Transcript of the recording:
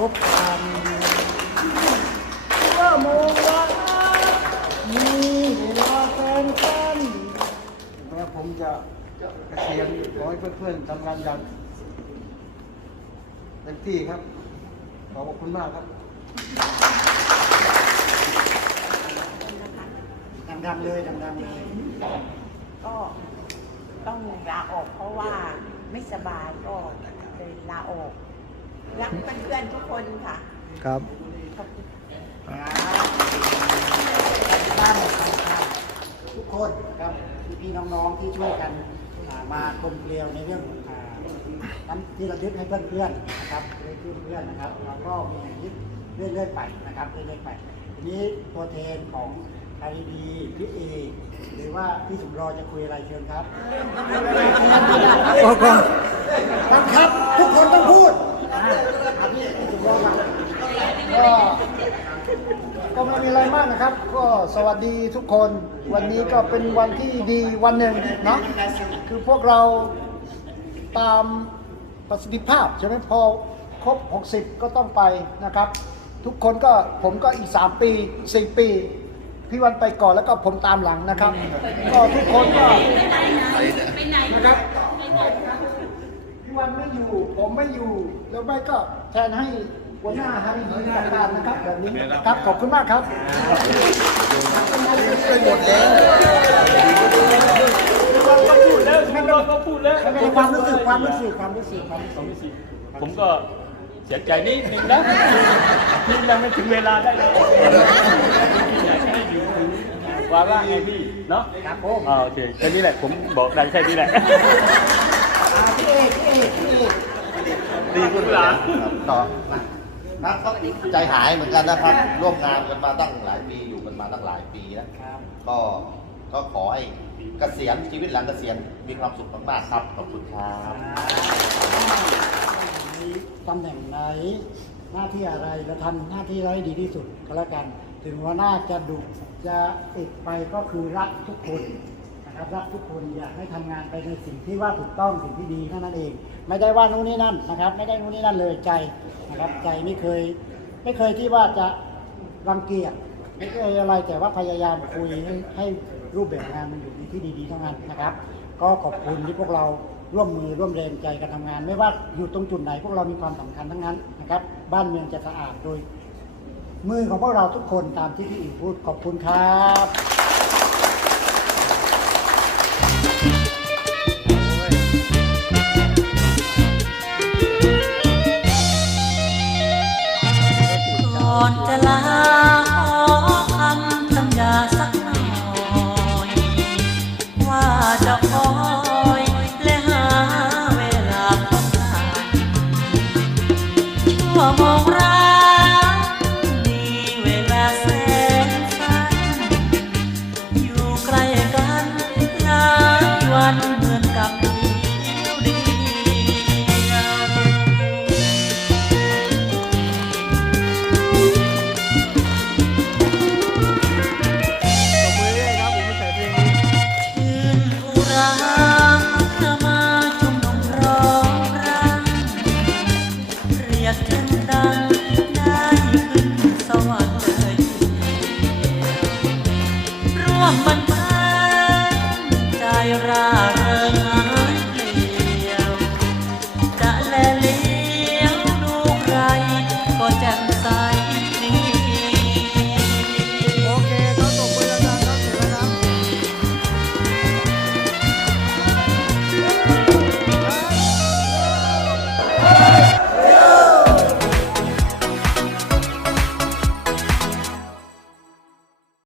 รบกันเก้าโมงละมีเวลาแฟนกันแม้ผมจะเกษียณขอให้เพื่อนๆทำงานอย่างเต็มที่ครับ ขอบคุณมากครับดังๆเลยดังๆเลย ก็ต้องลาออกเพราะว่าไม่สบายก็เลยลาออก รักเพื่อนๆทุกคนค่ะ ครับขอบคุณบ้านทุกคนครับพี่ๆน้องๆที่ช่วยกันอ่ามากลมเกลียวในเรื่องอ่าน้ำที่ระลึกให้เพื่อนๆนะครับให้เพื่อนๆนะครับแล้วก็มีอย่างนี้เรื่อยๆไปนะครับเรื่อยๆไปทีนี้ตัวแทนของไอดีพี่เอหรือว่าพี่สมรอจะคุยอะไรเชิญครับโอ้โหบังคับ ทุกคนต้องพูดอ่าอะพี่พี่สมรอครับ ก็ก็ไม่มีอะไรมากนะครับ ก็สวัสดีทุกคนวันนี้ก็เป็นวันที่ดีวันหนึ่งเนาะคือพวกเราตามประสิทธิภาพใช่ไหมพอครบ 60 ก็ต้องไปนะครับ ทุกคนก็ผมก็อีก 3 ปี 4 ปี พี่วันไปก่อนแล้วก็ผมตามหลังนะครับ ก็ทุกคนก็นะครับพี่วันไม่อยู่ผมไม่อยู่แล้วไม่ก็แทนให้ หัวหน้าฮาริดีจัดการนะครับแบบนี้ครับขอบคุณมากครับพูดแล้วพี่น้องก็พูดแล้วไม่เป็นไรความรู้สึกความรู้สึกความรู้สึกความรู้สึกผมก็เสียใจนิดนึงนะที่ยังไม่ถึงเวลาได้เลยอยากให้อยู่ถึงวาระไงพี่เนาะครับผมอ่าโอเคแค่นี้แหละผมบอกได้แค่นี้แหละอ่าพี่เอกพี่เอกพี่เอกดีคุณหลานครับต่ อนะก็ใจหายเหมือนกันนะครับ ร่วมงานกันมาตั้งหลายปีอยู่กันมาตั้งหลายปีแล้วครับก็ก็ขอให้เกษียณชีวิตหลังเกษียณมีความสุขมากๆครับขอบคุณครับมีตำแหน่งไหนหน้าที่อะไรเราทำหน้าที่เราให้ดีที่สุดก็แล้วกัน ถึงว่าน่าจะดุจะติดไปก็คือรักทุกคน นะครับรักทุกคนอยากให้ทำงานไปในสิ่งที่ว่าถูกต้องสิ่งที่ดีเท่านั้นเอง ไม่ได้ว่านู้นนี่นั่นนะครับ ไม่ได้นู้นนี่นั่นเลยใจนะครับใจไม่เคย ไม่เคยที่ว่าจะรังเกียจไม่เคยอะไรแต่ว่าพยายามคุยให้ให้รูปแบบงานมันอยู่ในที่ดีๆเท่านั้นนะครับ ก็ขอบคุณที่พวกเราร่วมมือร่วมแรงใจกันทำงาน ไม่ว่าอยู่ตรงจุดไหนพวกเรามีความสำคัญทั้งนั้นนะครับ บ้านเมืองจะสะอาดโดย มือของพวกเราทุกคนตามที่พี่อิ๋วพูดขอบคุณครับำสัญญาสักหน่อย ว่าจะคอยและหาเวลาพบกันชั่วโมง